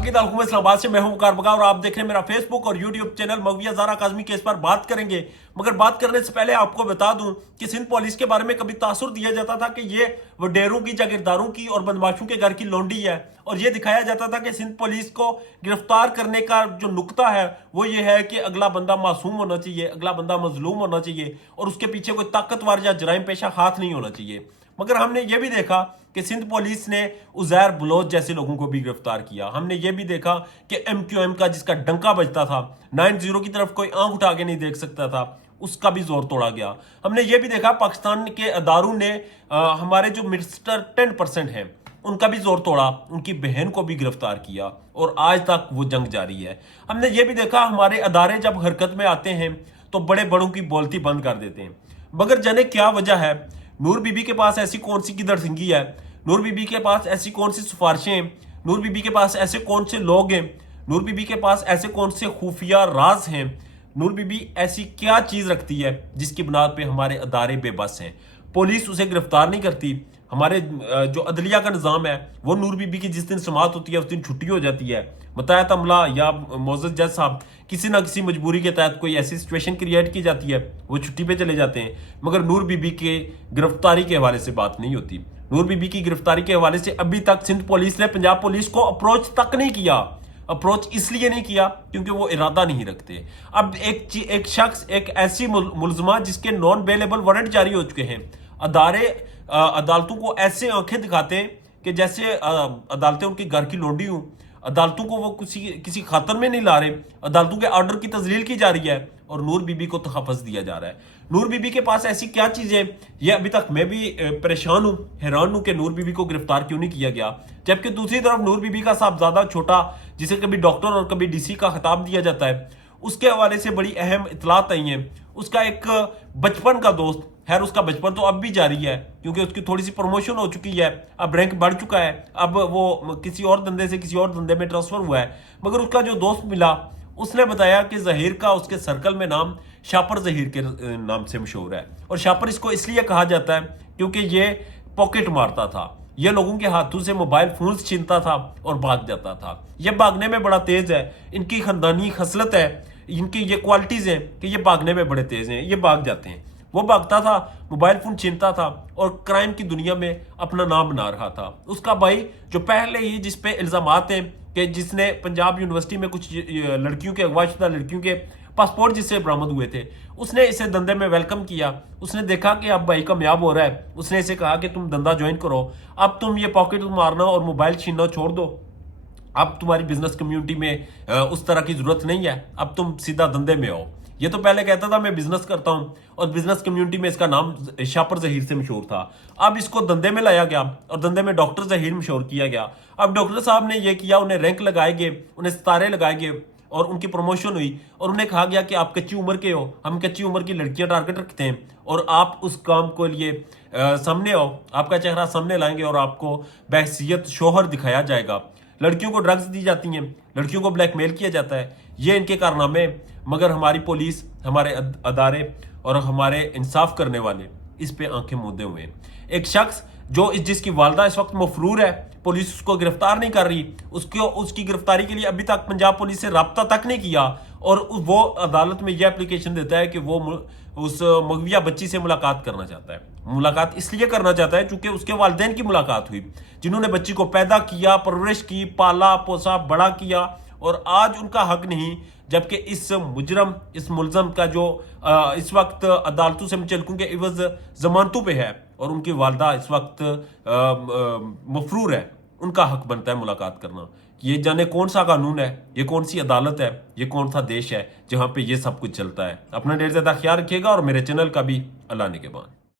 बाकी दालकुम इस्लामाबाद से मैं हूं वकार बगा और आप देख रहे हैं मेरा फेसबुक और यूट्यूब चैनल। मगविया ज़ारा काज़मी केस पर बात करेंगे, मगर बात करने से पहले आपको बता दूं कि सिंध पुलिस के बारे में कभी तासुर दिया जाता था कि ये वडेरों की, जागीरदारों की और बदमाशों के घर की लौंडी है, और ये दिखाया जाता था कि सिंध पुलिस को गिरफ्तार करने का जो नुक्ता है वो ये है कि अगला बंदा मासूम होना चाहिए, अगला बंदा मजलूम होना चाहिए और उसके पीछे कोई ताकतवर या जराइम पेशा हाथ नहीं होना चाहिए। मगर हमने ये भी देखा कि सिंध पुलिस ने उजैर बलोच जैसे लोगों को भी गिरफ्तार किया। हमने ये भी देखा कि MQM का जिसका डंका बजता था, 90 की तरफ कोई आंख उठा के नहीं देख सकता था, उसका भी जोर तोड़ा गया। हमने ये भी देखा पाकिस्तान के अदारों ने हमारे जो मिनिस्टर 10% हैं उनका भी जोर तोड़ा, उनकी बहन को भी गिरफ्तार किया और आज तक वो जंग जारी है। हमने ये भी देखा हमारे अदारे जब हरकत में आते हैं तो बड़े बड़ों की बोलती बंद कर देते हैं। मगर जाने क्या वजह है? नूर बीबी के पास ऐसी कौन सी गिदड़ सिंगी है? नूर बीबी के पास ऐसी कौन सी सिफारिशें हैं? नूर बीबी के पास ऐसे कौन से लोग हैं? नूर बीबी के पास ऐसे कौन से खुफिया राज हैं? नूर बीबी ऐसी क्या चीज रखती है जिसकी बुनियाद पे हमारे अदारे बेबस हैं? पुलिस उसे गिरफ्तार नहीं करती। हमारे जो अदलिया का निज़ाम है वो नूर बीबी की जिस दिन समात होती है उस दिन छुट्टी हो जाती है। मुतायत अमला या मोअज़्ज़ज़ जज साहब किसी ना किसी मजबूरी के तहत कोई ऐसी सिचुएशन क्रिएट की जाती है, वो छुट्टी पे चले जाते हैं। मगर नूर बीबी के गिरफ्तारी के हवाले से बात नहीं होती। नूर बीबी की गिरफ्तारी के हवाले से अभी तक सिंध पुलिस ने पंजाब पुलिस को अप्रोच तक नहीं किया। अप्रोच इसलिए नहीं किया क्योंकि वो इरादा नहीं रखते। अब एक शख्स, एक ऐसी मुलजमा जिसके नॉन बेलेबल वारंट जारी हो चुके हैं, अदारे अदालतों को ऐसे आंखें दिखाते हैं कि जैसे अदालतें उनकी घर की लौंडी हूं। अदालतों को वो किसी खातर में नहीं ला रहे, अदालतों के ऑर्डर की तजलील की जा रही है और नूर बीबी को तहफ़्फ़ुज़ दिया जा रहा है। नूर बीबी के पास ऐसी क्या चीज़ें, ये अभी तक मैं भी परेशान हूँ, हैरान हूँ कि नूर बीबी को गिरफ्तार क्यों नहीं किया गया। जबकि दूसरी तरफ नूर बीबी का साहबजादा छोटा, जिसे कभी डॉक्टर और कभी DC का खिताब दिया जाता है, उसके हवाले से बड़ी अहम इतलात आई हैं। उसका एक बचपन का दोस्त, खैर उसका बचपन तो अब भी जारी है क्योंकि उसकी थोड़ी सी प्रमोशन हो चुकी है, अब रैंक बढ़ चुका है, अब वो किसी और धंधे से किसी और धंधे में ट्रांसफर हुआ है। मगर उसका जो दोस्त मिला उसने बताया कि जहीर का उसके सर्कल में नाम शापर जहीर के नाम से मशहूर है, और शापर इसको इसलिए कहा जाता है क्योंकि ये पॉकेट मारता था, ये लोगों के हाथों से मोबाइल फोन छीनता था और भाग जाता था। ये भागने में बड़ा तेज है, इनकी खानदानी खसलत है, इनकी ये क्वालिटीज हैं कि ये भागने में बड़े तेज हैं, ये भाग जाते हैं। वो भागता था, मोबाइल फोन छीनता था और क्राइम की दुनिया में अपना नाम बना रहा था। उसका भाई जो पहले ही जिस पे इल्जामात हैं कि जिसने पंजाब यूनिवर्सिटी में कुछ लड़कियों के, अगवाशुदा लड़कियों के पासपोर्ट जिससे बरामद हुए थे, उसने इसे धंधे में वेलकम किया। उसने देखा कि अब भाई कामयाब हो रहा है, उसने इसे कहा कि तुम धंधा ज्वाइन करो, अब तुम ये पॉकेट मारना और मोबाइल छीनना छोड़ दो, अब तुम्हारी बिजनेस कम्युनिटी में उस तरह की जरूरत नहीं है, अब तुम सीधा धंधे में आओ। ये तो पहले कहता था मैं बिजनेस करता हूं और बिजनेस कम्युनिटी में इसका नाम शापर जहीर से मशहूर था। अब इसको धंधे में लाया गया और धंधे में डॉक्टर जहीर मशहूर किया गया। अब डॉक्टर साहब ने ये किया, उन्हें रैंक लगाए गए, उन्हें सितारे लगाए गए और उनकी प्रमोशन हुई और उन्हें कहा गया कि आप कच्ची उम्र के हो, हम कच्ची उम्र की लड़कियां टारगेट रखते हैं और आप उस काम को लिए सामने आओ, आपका चेहरा सामने लाएंगे और आपको बहसियत शोहर दिखाया जाएगा। लड़कियों को ड्रग्स दी जाती हैं, लड़कियों को ब्लैकमेल किया जाता है, ये इनके कारनामे। मगर हमारी पुलिस, हमारे अदारे और हमारे इंसाफ करने वाले इस पे आंखें मूंदे हुए हैं। एक शख्स जो जिसकी वालदा इस वक्त मफरूर है, पुलिस उसको गिरफ्तार नहीं कर रही, उसकी गिरफ्तारी के लिए अभी तक पंजाब पुलिस से राब्ता तक नहीं किया, और वो अदालत में यह एप्लीकेशन देता है कि वो उस मगविया बच्ची से मुलाकात करना चाहता है। मुलाकात इसलिए करना चाहता है क्योंकि उसके वालिदैन की मुलाकात हुई, जिन्होंने बच्ची को पैदा किया, परवरिश की, पाला पोसा, बड़ा किया, और आज उनका हक नहीं। जबकि इस मुजरम, इस मुलजम का जो इस वक्त अदालतों से मुचलकों के इवज जमानतों पे है और उनकी वालदा इस वक्त मफरूर है, उनका हक बनता है मुलाकात करना। ये जाने कौन सा कानून है, ये कौन सी अदालत है, ये कौन सा देश है जहाँ पे ये सब कुछ चलता है। अपना ढेर ज़्यादा ख्याल रखिएगा और मेरे चैनल का भी अल्लाह निगहबान।